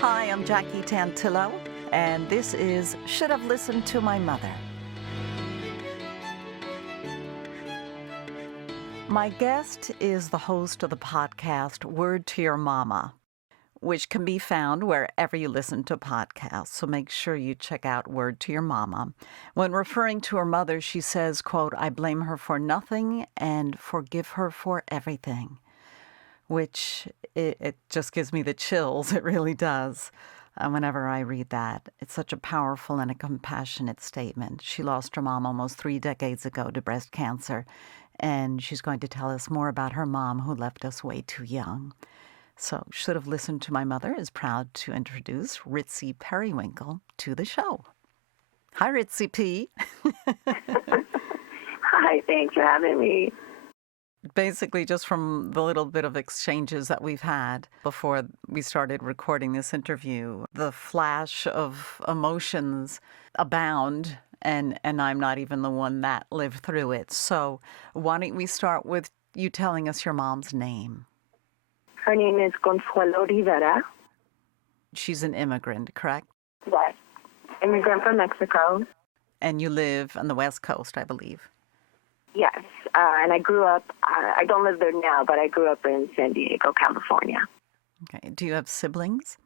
Hi, I'm Jackie Tantillo, and this is Should Have Listened to My Mother. My guest is the host of the podcast Word to Your Mama, which can be found wherever you listen to podcasts. So make sure you check out Word to Your Mama. When referring to her mother, she says, quote, "I blame her for nothing and forgive her for everything," which it just gives me the chills. It really does. Whenever I read that, it's such a powerful and a compassionate statement. She lost her mom almost 3 decades ago to breast cancer, and she's going to tell us more about her mom who left us way too young. So, Should Have Listened to My Mother is proud to introduce Ritzy Periwinkle to the show. Hi, Ritzy P. Hi, thanks for having me. Basically, just from the little bit of exchanges that we've had before we started recording this interview, the flash of emotions abound, and I'm not even the one that lived through it. So why don't we start with you telling us your mom's name? Her name is Consuelo Rivera. She's an immigrant, correct? Yes, immigrant from Mexico. And you live on the West Coast, I believe. Yes, and I grew up, I don't live there now, but I grew up in San Diego, California. Okay. Do you have siblings?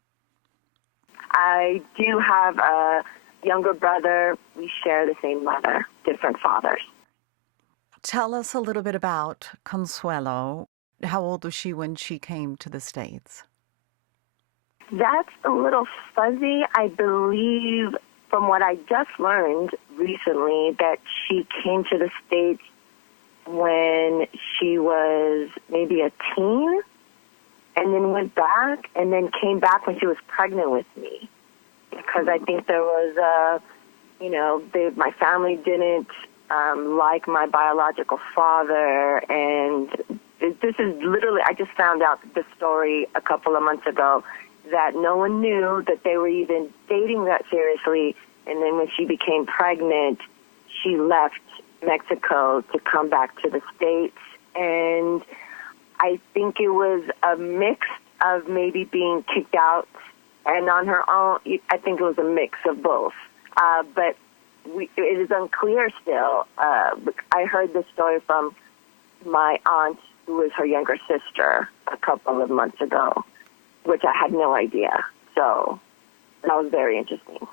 I do have a younger brother. We share the same mother, different fathers. Tell us a little bit about Consuelo. How old was she when she came to the States? That's a little fuzzy. I believe, from what I just learned recently, that she came to the States when she was maybe a teen, and then went back, and then came back when she was pregnant with me. Because I think there was my family didn't like my biological father, and this is literally, I just found out this story a couple of months ago, that no one knew that they were even dating that seriously, and then when she became pregnant, she left Mexico to come back to the States, and I think it was a mix of maybe being kicked out and on her own. I think it was a mix of both, but it is unclear still. I heard this story from my aunt, who was her younger sister, a couple of months ago, which I had no idea, so that was very interesting.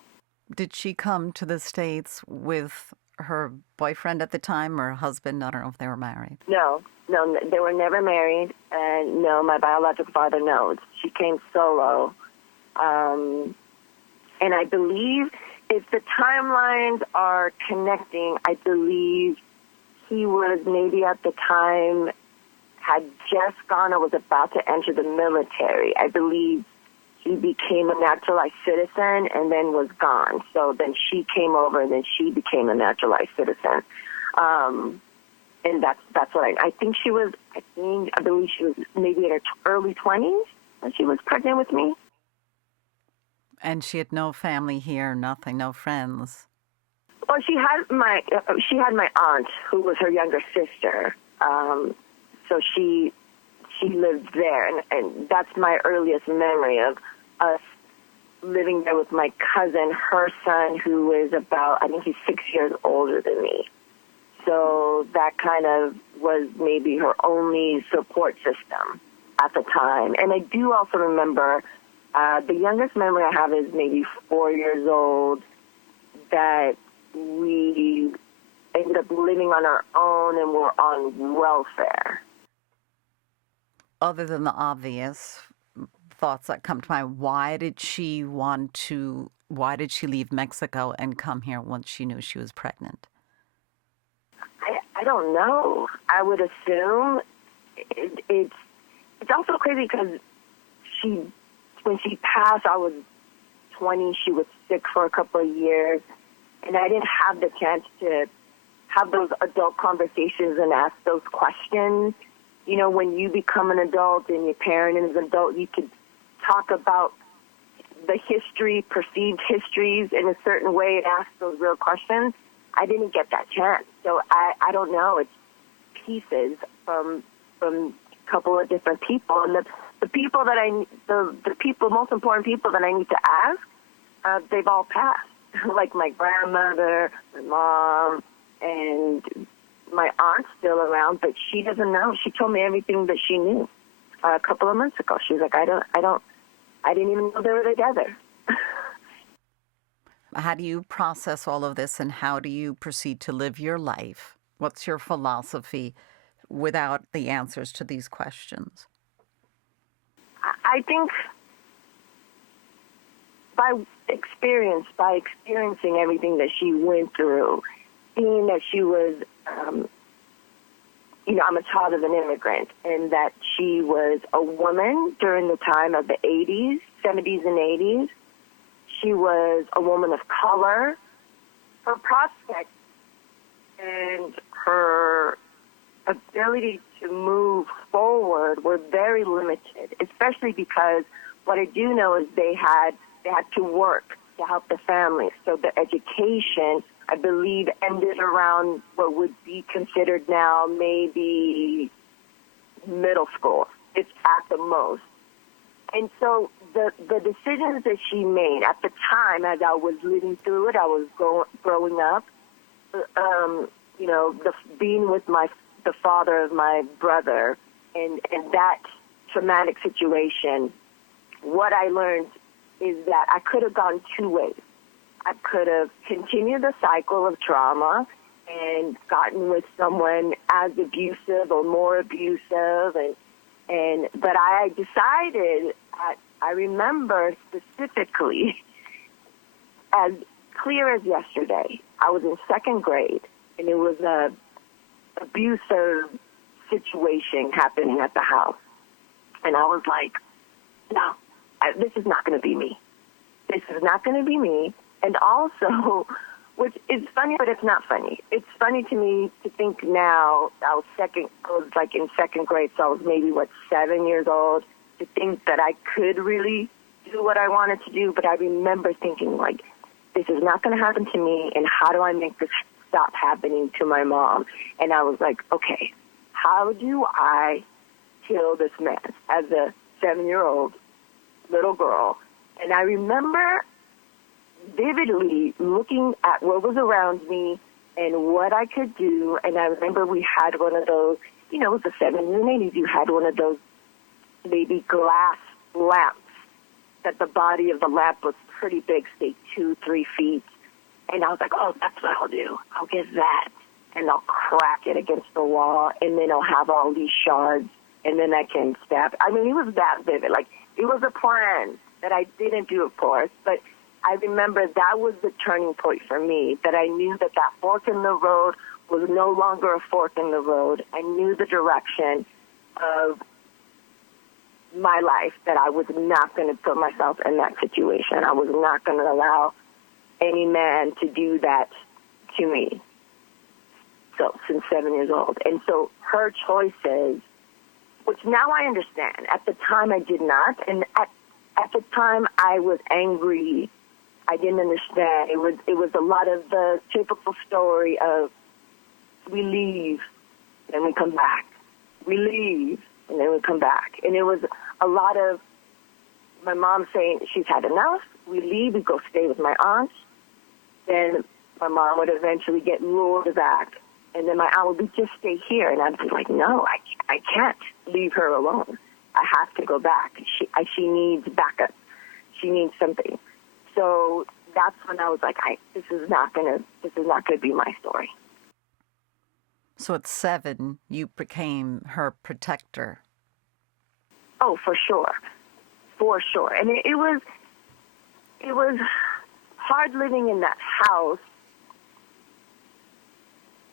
Did she come to the States with her boyfriend at the time or husband? I don't know if they were married. No, they were never married, and no, my biological father knows. She came solo, and I believe if the timelines are connecting, I believe he was maybe at the time had just gone or was about to enter the military. I believe he became a naturalized citizen and then was gone. So then she came over and then she became a naturalized citizen. And that's what I think she was, I believe she was maybe in her early 20s when she was pregnant with me. And she had no family here, nothing, no friends. Well, she had my aunt, who was her younger sister. So she lived there, and that's my earliest memory of us living there with my cousin, her son, who is about, I think he's 6 years older than me. So that kind of was maybe her only support system at the time. And I do also remember the youngest memory I have is maybe 4 years old, that we ended up living on our own and were on welfare. Other than the obvious thoughts that come to mind, why did she leave Mexico and come here once she knew she was pregnant? I don't know. I would assume it's also crazy because when she passed, I was 20. She was sick for a couple of years, and I didn't have the chance to have those adult conversations and ask those questions. You know, when you become an adult and your parent is an adult, you could talk about the history, perceived histories in a certain way and ask those real questions. I didn't get that chance. So I don't know. It's pieces from a couple of different people. And the people that the people, most important people that I need to ask, they've all passed. Like my grandmother, my mom, and my aunt's still around, but she doesn't know. She told me everything that she knew a couple of months ago. She was like, I didn't even know they were together. How do you process all of this, and how do you proceed to live your life? What's your philosophy without the answers to these questions? I think by experiencing everything that she went through, seeing that she was, I'm a child of an immigrant, and that she was a woman during the time of the 80s, 70s and 80s. She was a woman of color. Her prospects and her ability to move forward were very limited, especially because what I do know is they had to work to help the family. So the education, I believe, ended around what would be considered now maybe middle school. It's at the most. And so the decisions that she made at the time, as I was living through it, I was growing up, being with the father of my brother, and that traumatic situation, what I learned is that I could have gone two ways. I could have continued the cycle of trauma and gotten with someone as abusive or more abusive, but I decided, I remember specifically, as clear as yesterday, I was in second grade, and it was a abusive situation happening at the house. And I was like, no, this is not going to be me. This is not going to be me. And also, which is funny, but it's not funny. It's funny to me to think now, I was like in second grade, so I was maybe, 7 years old, to think that I could really do what I wanted to do. But I remember thinking, like, this is not going to happen to me, and how do I make this stop happening to my mom? And I was like, okay, how do I kill this man as a 7-year-old little girl? And I remember vividly looking at what was around me and what I could do. And I remember we had one of those, it was the 70s and 80s, you had one of those maybe glass lamps that the body of the lamp was pretty big, say 2-3 feet. And I was like, oh, that's what I'll do. I'll get that, and I'll crack it against the wall, and then I'll have all these shards, and then I can stab. I mean, it was that vivid. Like, it was a plan that I didn't do, of course, but I remember that was the turning point for me, that I knew that fork in the road was no longer a fork in the road. I knew the direction of my life, that I was not going to put myself in that situation. I was not going to allow any man to do that to me. So, since 7 years old. And so her choices, which now I understand. At the time I did not. And at the time I was angry. I didn't understand. It was a lot of the typical story of we leave, then we come back. We leave, and then we come back. And it was a lot of my mom saying she's had enough. We leave, we go stay with my aunt. Then my mom would eventually get lured back. And then my aunt would be, just stay here. And I'd be like, no, I can't leave her alone. I have to go back. She needs backup. She needs something. So that's when I was like, this is not gonna be my story. So at 7, you became her protector. Oh, for sure. And it was hard living in that house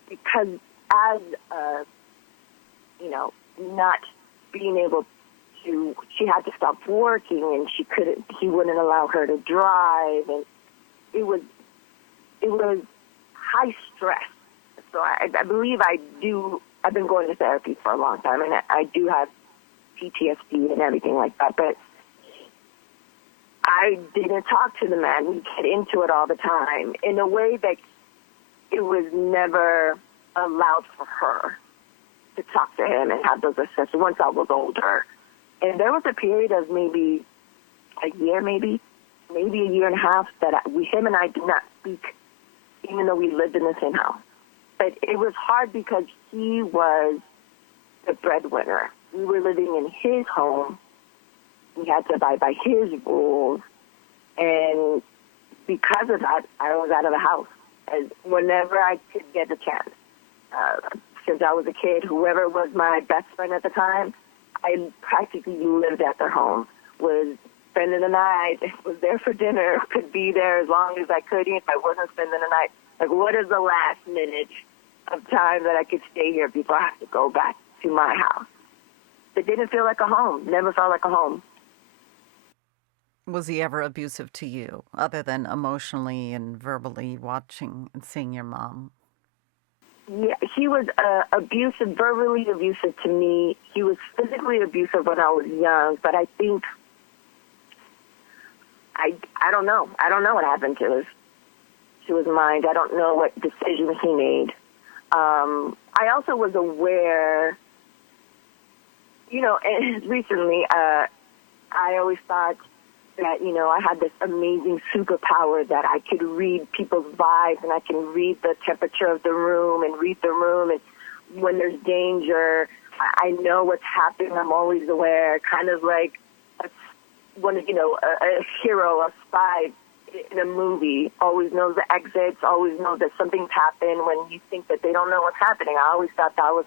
because as not being able to, she had to stop working, and he wouldn't allow her to drive, and it was high stress. So I believe I've been going to therapy for a long time, and I do have PTSD and everything like that, but I didn't talk to the man. We get into it all the time in a way that it was never allowed for her to talk to him and have those assessments once I was older. And there was a period of maybe a year, maybe a year and a half that him and I did not speak, even though we lived in the same house. But it was hard because he was the breadwinner. We were living in his home. We had to abide by his rules. And because of that, I was out of the house as whenever I could get a chance. Since I was a kid, whoever was my best friend at the time, I practically lived at their home, was spending the night, was there for dinner, could be there as long as I could. If I wasn't spending the night, like, what is the last minute of time that I could stay here before I have to go back to my house? It didn't feel like a home, never felt like a home. Was he ever abusive to you, other than emotionally and verbally watching and seeing your mom? Yeah, he was abusive, verbally abusive to me. He was physically abusive when I was young, but I think, I don't know. I don't know what happened to his mind. I don't know what decisions he made. I also was aware, and recently, I always thought that, I had this amazing superpower that I could read people's vibes and I can read the temperature of the room and read the room. And when there's danger, I know what's happening. I'm always aware, kind of like a hero, a spy in a movie, always knows the exits, always knows that something's happened when you think that they don't know what's happening. I always thought that was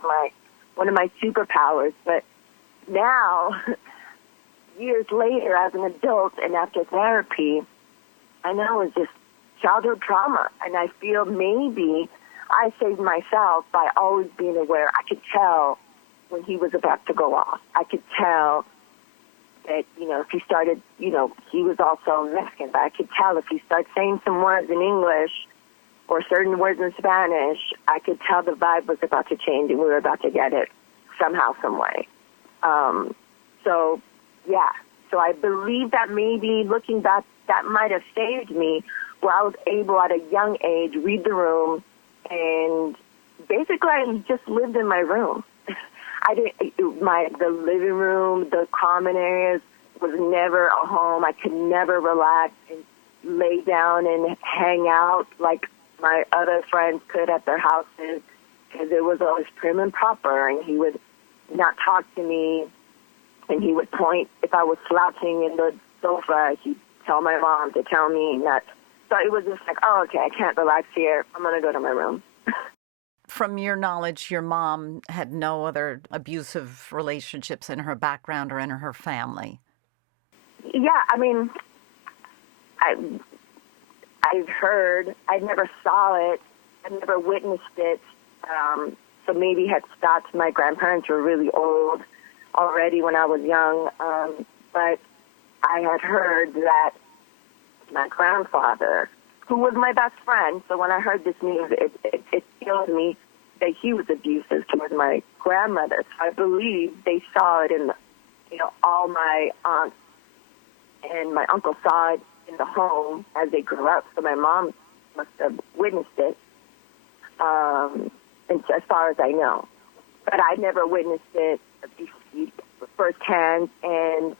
one of my superpowers. But now, years later, as an adult and after therapy, I know it's just childhood trauma. And I feel maybe I saved myself by always being aware. I could tell when he was about to go off. I could tell that, if he started, he was also Mexican, but I could tell if he started saying some words in English or certain words in Spanish, I could tell the vibe was about to change and we were about to get it somehow, some way. So I believe that maybe looking back, that might have saved me, where I was able at a young age read the room, and basically I just lived in my room. The living room, the common areas was never a home. I could never relax and lay down and hang out like my other friends could at their houses, because it was always prim and proper, and he would not talk to me. And he would point, if I was slouching in the sofa, he'd tell my mom to tell me not. So it was just like, oh, okay, I can't relax here. I'm going to go to my room. From your knowledge, your mom had no other abusive relationships in her background or in her family? Yeah, I mean, I've heard. I never saw it. I never witnessed it. So maybe had stopped. My grandparents were really old already when I was young, but I had heard that my grandfather, who was my best friend, so when I heard this news, it killed me that he was abusive towards my grandmother. So I believe they saw it in, all my aunts and my uncle saw it in the home as they grew up, so my mom must have witnessed it, and as far as I know. But I never witnessed it firsthand, and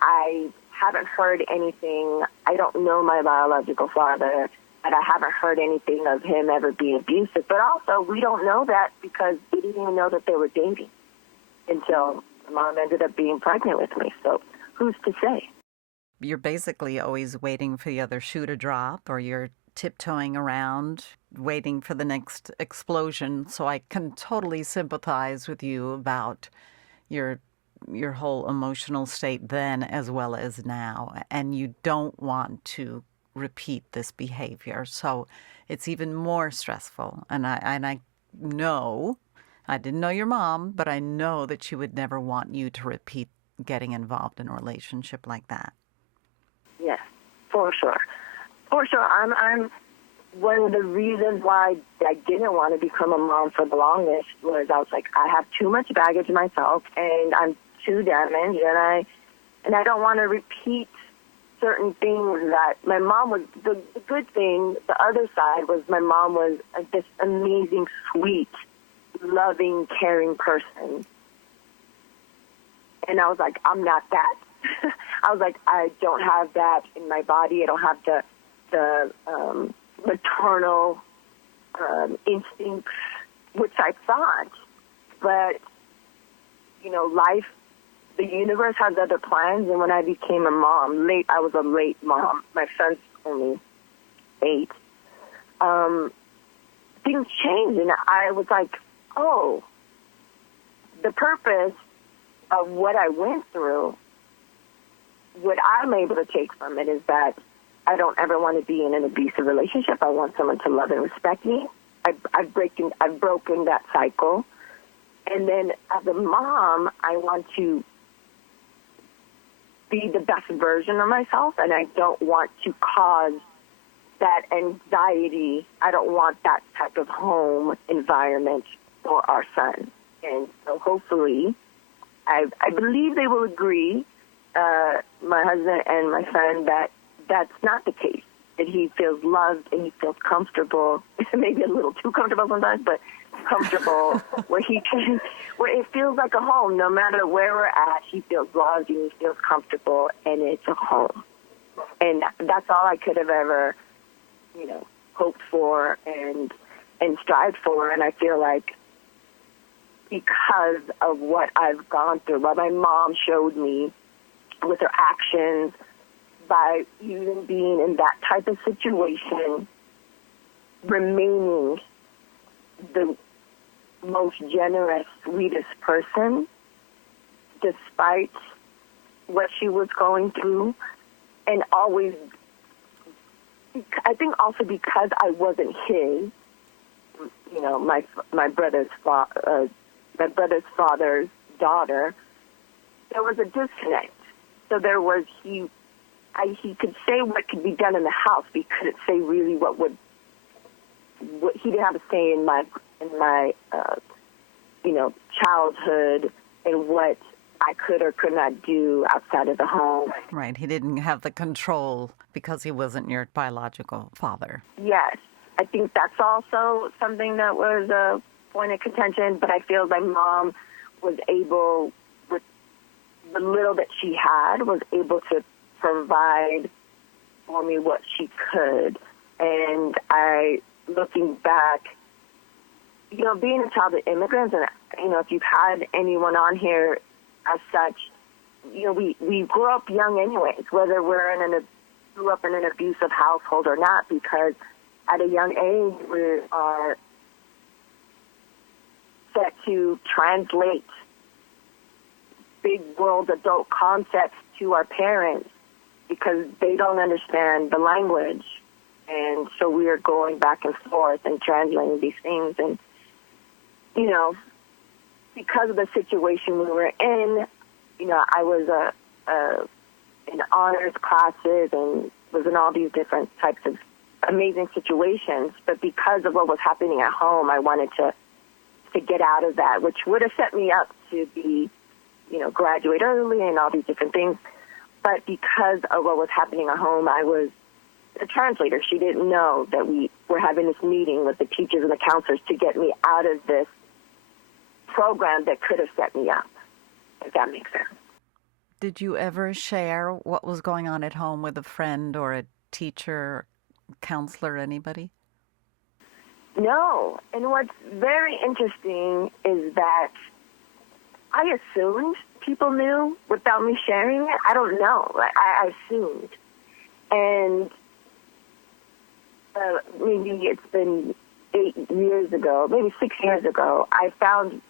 I haven't heard anything. I don't know my biological father, but I haven't heard anything of him ever being abusive. But also, we don't know that because we didn't even know that they were dating until my mom ended up being pregnant with me. So who's to say? You're basically always waiting for the other shoe to drop, or you're tiptoeing around, waiting for the next explosion. So I can totally sympathize with you about your whole emotional state then as well as now. And you don't want to repeat this behavior. So it's even more stressful. And I know, I didn't know your mom, but I know that she would never want you to repeat getting involved in a relationship like that. Yes, for sure. For sure. I'm one of the reasons why I didn't want to become a mom for the longest was I was like, I have too much baggage myself, and I'm too damaged, and I don't want to repeat certain things that my mom was. The good thing, the other side was my mom was this amazing, sweet, loving, caring person. And I was like, I'm not that. I was like, I don't have that in my body. I don't have the maternal instincts, which I thought. But, life, the universe has other plans. And when I became a mom, I was a late mom. My son's only 8. Things changed, and I was like, oh, the purpose of what I went through, what I'm able to take from it is that I don't ever want to be in an abusive relationship. I want someone to love and respect me. I've broken that cycle. And then as a mom, I want to be the best version of myself, and I don't want to cause that anxiety. I don't want that type of home environment for our son. And so hopefully, I believe they will agree, my husband and my son, that that's not the case, that he feels loved and he feels comfortable, maybe a little too comfortable sometimes, but comfortable where it feels like a home. No matter where we're at, he feels loved and he feels comfortable, and it's a home. And that's all I could have ever, hoped for and strived for. And I feel like because of what I've gone through, what my mom showed me with her actions, by even being in that type of situation, remaining the most generous, sweetest person, despite what she was going through, and always, I think also because I wasn't his, my brother's father's daughter, there was a disconnect. So there was he could say what could be done in the house, but he couldn't say really what he didn't have a say in my childhood and what I could or could not do outside of the home. Right. He didn't have the control because he wasn't your biological father. Yes. I think that's also something that was a point of contention, but I feel my mom was able, with the little that she had, was able to provide for me what she could. And looking back, being a child of immigrants, and, if you've had anyone on here as such, we grew up young anyways, whether grew up in an abusive household or not, because at a young age we are set to translate big world adult concepts to our parents because they don't understand the language. And so we are going back and forth and translating these things. And, because of the situation we were in, I was in honors classes and was in all these different types of amazing situations. But because of what was happening at home, I wanted to get out of that, which would have set me up to be, graduate early and all these different things. But because of what was happening at home, I was a translator. She didn't know that we were having this meeting with the teachers and the counselors to get me out of this program that could have set me up, if that makes sense. Did you ever share what was going on at home with a friend or a teacher, counselor, anybody? No. And what's very interesting is that I assumed people knew without me sharing it. I don't know. I assumed. And maybe it's been 8 years ago, maybe 6 years ago, I found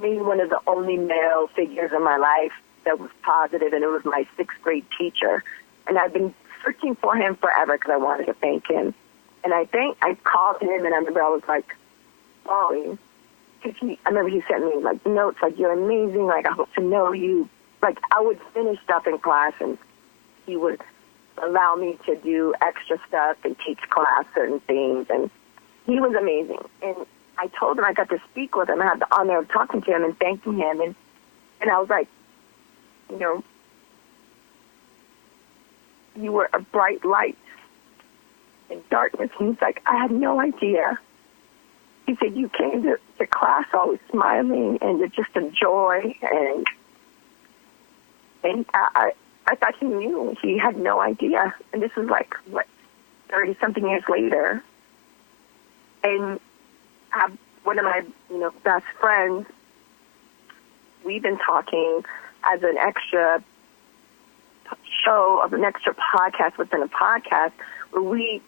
maybe one of the only male figures in my life that was positive, and it was my 6th grade teacher. And I've been searching for him forever because I wanted to thank him. And I called him, and I remember I was like bawling. I remember he sent me like notes like, "You're amazing, like I hope to know you." Like I would finish stuff in class, and he would allow me to do extra stuff and teach class certain things, and he was amazing. And I told him I got to speak with him. I had the honor of talking to him and thanking him, and I was like, you were a bright light in darkness. And he's like, I had no idea. He said, you came to class always smiling and just a joy. And And I thought he knew. He had no idea. And this was like, 30-something years later. And one of my, best friends, we've been talking as an extra show of an extra podcast within a podcast where we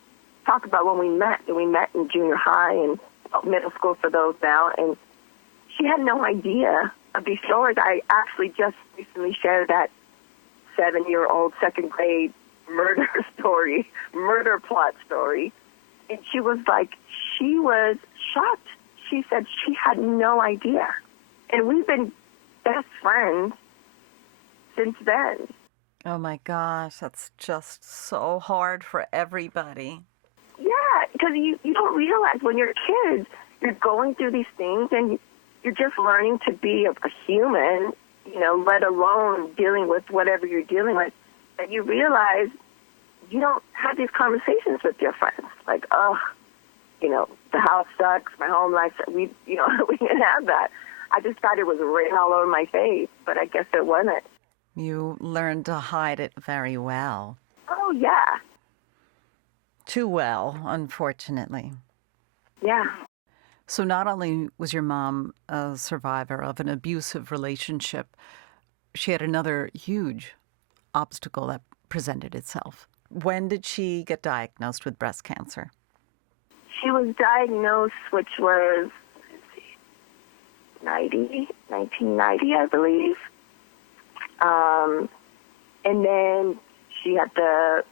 talk about when we met. And we met in junior high and middle school for those now. And she had no idea of these stories. I actually just recently shared that 7-year-old second grade murder plot story. And she was shocked. She said she had no idea. And we've been best friends since then. Oh my gosh, that's just so hard for everybody. Yeah, because you don't realize when you're kids, you're going through these things and you're just learning to be a human, let alone dealing with whatever you're dealing with. And you realize you don't have these conversations with your friends. Like, the house sucks, my home life sucks. We didn't have that. I just thought it was written all over my face, but I guess it wasn't. You learned to hide it very well. Oh, yeah. Too well, unfortunately. Yeah. So not only was your mom a survivor of an abusive relationship, she had another huge obstacle that presented itself. When did she get diagnosed with breast cancer? She was diagnosed, which was 1990, I believe. And then she had the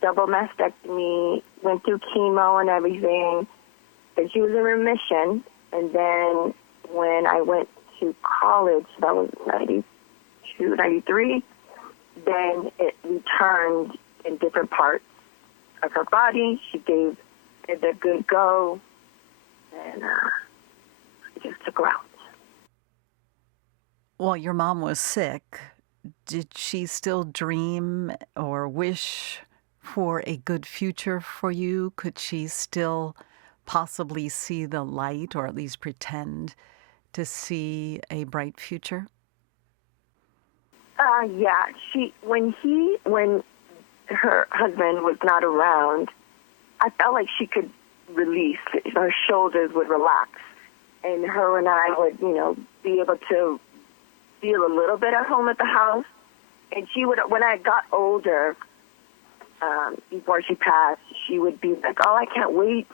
double mastectomy, went through chemo and everything, and she was in remission. And then when I went to college, that was 92, 93, then it returned in different parts of her body. She gave it a good go, and it just took her out. While your mom was sick, did she still dream or wish for a good future for you? Could she still possibly see the light, or at least pretend to see a bright future? Yeah. When her husband was not around, I felt like she could release. Her shoulders would relax, and her and I would, be able to feel a little bit at home at the house. And she would, when I got older, before she passed, she would be like, "Oh, I can't wait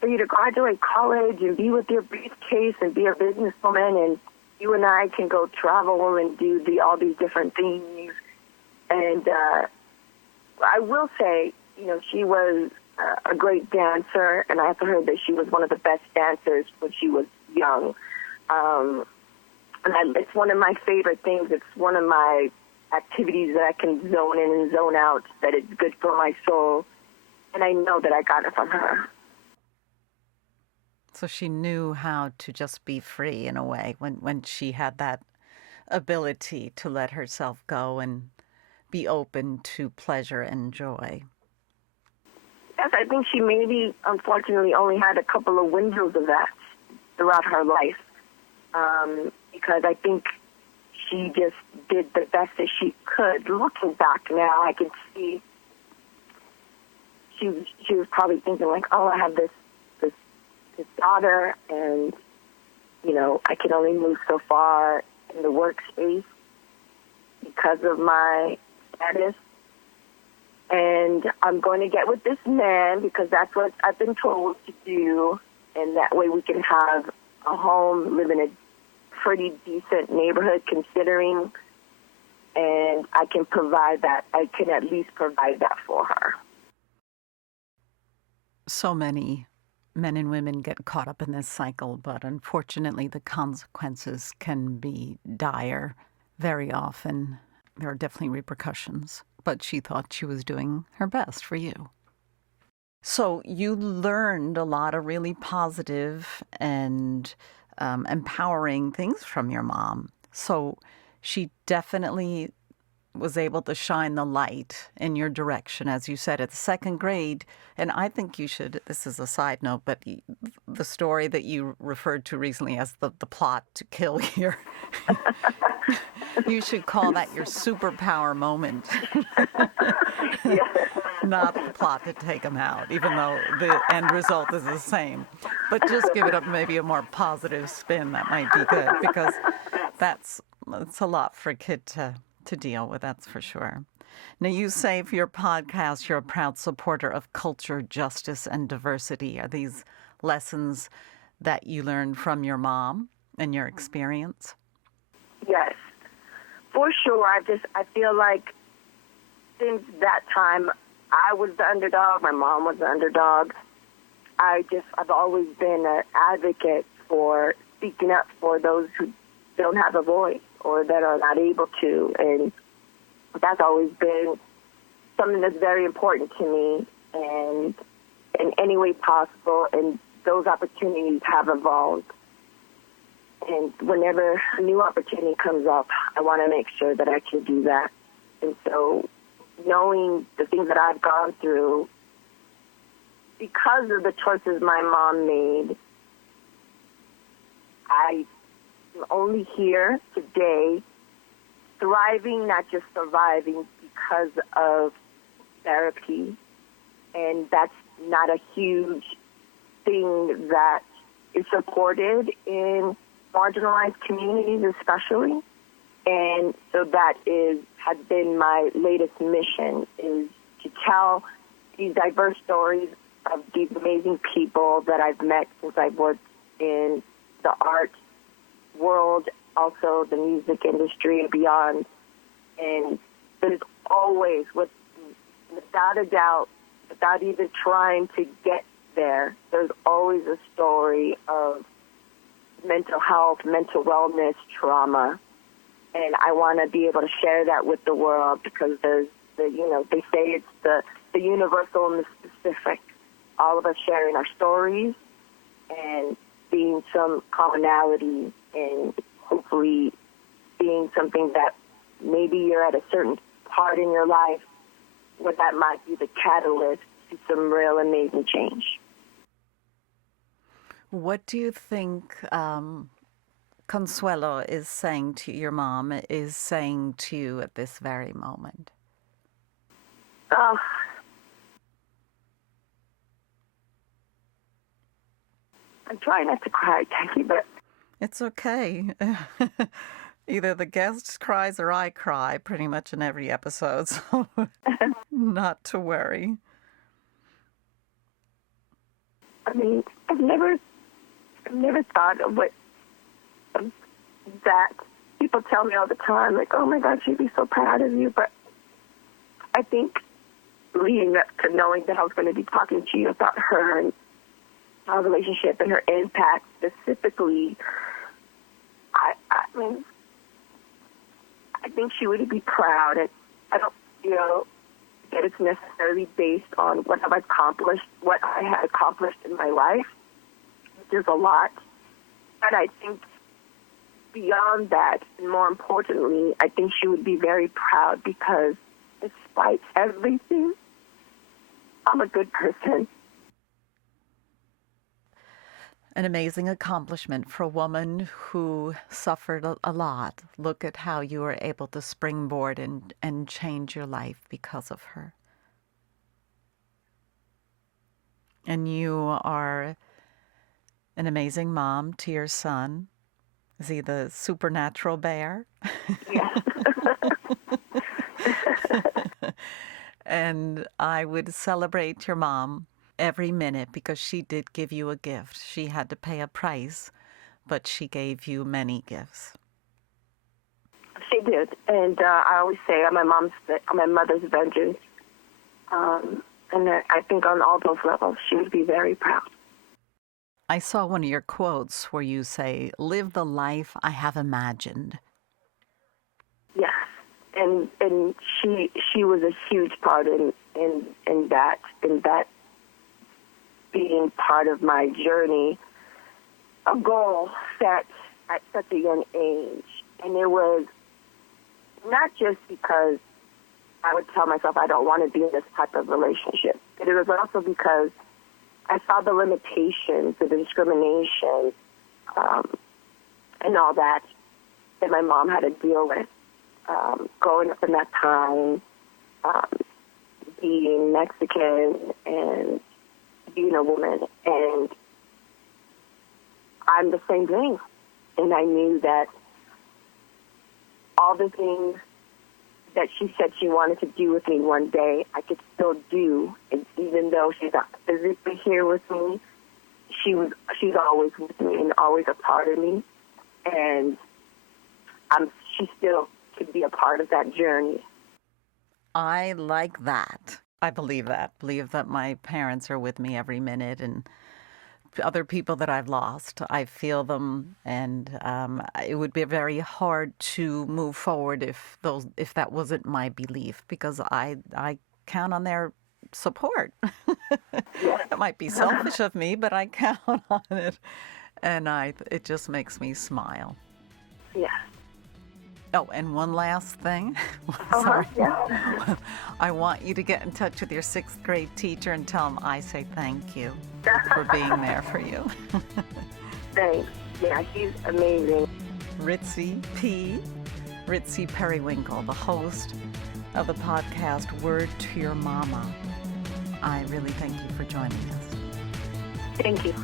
for you to graduate college and be with your briefcase and be a businesswoman, and you and I can go travel and do all these different things." And I will say, she was a great dancer, and I have heard that she was one of the best dancers when she was young. And it's one of my favorite things. It's one of my activities that I can zone in and zone out, that it's good for my soul. And I know that I got it from her. So she knew how to just be free in a way when she had that ability to let herself go and be open to pleasure and joy. Yes, I think she maybe, unfortunately, only had a couple of windows of that throughout her life. Because I think she just did the best that she could. Looking back now, I can see she was probably thinking like, "Oh, I have this daughter, and I can only move so far in the workspace because of my status, and I'm going to get with this man because that's what I've been told to do, and that way we can have a home, live in a pretty decent neighborhood considering, and I can provide that. I can at least provide that for her." So many men and women get caught up in this cycle, but unfortunately the consequences can be dire. Very often there are definitely repercussions, but she thought she was doing her best for you. So you learned a lot of really positive and empowering things from your mom. So she definitely was able to shine the light in your direction, as you said, at the second grade. And I think you should, this is a side note, but the story that you referred to recently as the plot to kill You should call that your superpower moment. Yeah. Not the plot to take them out, even though the end result is the same. But just give it maybe a more positive spin. That might be good, because it's a lot for a kid to deal with, that's for sure. Now, you say for your podcast you're a proud supporter of culture, justice, and diversity. Are these lessons that you learned from your mom and your experience? Yes, for sure. I feel like since that time, I was the underdog. My mom was the underdog. I've always been an advocate for speaking up for those who don't have a voice or that are not able to. And that's always been something that's very important to me, and in any way possible. And those opportunities have evolved. And whenever a new opportunity comes up, I want to make sure that I can do that. And so knowing the things that I've gone through because of the choices my mom made, I am only here today thriving, not just surviving, because of therapy. And that's not a huge thing that is supported in marginalized communities especially. And so that has been my latest mission, is to tell these diverse stories of these amazing people that I've met since I've worked in the art world, also the music industry and beyond. And there's always, without a doubt, without even trying to get there, there's always a story of mental health, mental wellness, trauma. And I want to be able to share that with the world, because they say it's the universal and the specific. All of us sharing our stories and being some commonality, and hopefully being something that maybe you're at a certain part in your life where that might be the catalyst to some real amazing change. What do you think Consuelo is saying to your mom, is saying to you at this very moment? I'm trying not to cry, Jackie, but... It's okay. Either the guest cries or I cry pretty much in every episode, so not to worry. I mean, I've never thought of that. People tell me all the time, like, oh my God, she'd be so proud of you. But I think leading up to knowing that I was going to be talking to you about her and our relationship and her impact specifically, I mean, I think she would be proud. And I don't feel that it's necessarily based on what I had accomplished in my life. There's a lot. But I think beyond that, and more importantly, I think she would be very proud, because despite everything, I'm a good person. An amazing accomplishment for a woman who suffered a lot. Look at how you were able to springboard and change your life because of her. And you are an amazing mom to your son. Is he the supernatural bear? Yeah. And I would celebrate your mom every minute, because she did give you a gift. She had to pay a price, but she gave you many gifts. She did. And I always say I'm my mother's vengeance. And I think on all those levels, she would be very proud. I saw one of your quotes where you say, "Live the life I have imagined." Yes. And she was a huge part in that being part of my journey, a goal set at such a young age. And it was not just because I would tell myself I don't want to be in this type of relationship, but it was also because I saw the limitations, the discrimination, and all that. that my mom had to deal with growing up in that time, being Mexican and being a woman. And I'm the same thing. And I knew that all the things that she said she wanted to do with me one day, I could still do. And even though she's not physically here with me, she's always with me and always a part of me. And she still could be a part of that journey. I like that. I believe that. Believe that my parents are with me every minute, and other people that I've lost, I feel them, and it would be very hard to move forward if that wasn't my belief, because I count on their support. It might be selfish of me, but I count on it, and it just makes me smile. Yeah. Oh, and one last thing. Sorry. Yeah. I want you to get in touch with your 6th grade teacher and tell him I say thank you for being there for you. Thanks. Yeah, he's amazing. Ritzy Periwinkle, the host of the podcast Word to Your Mama. I really thank you for joining us. Thank you.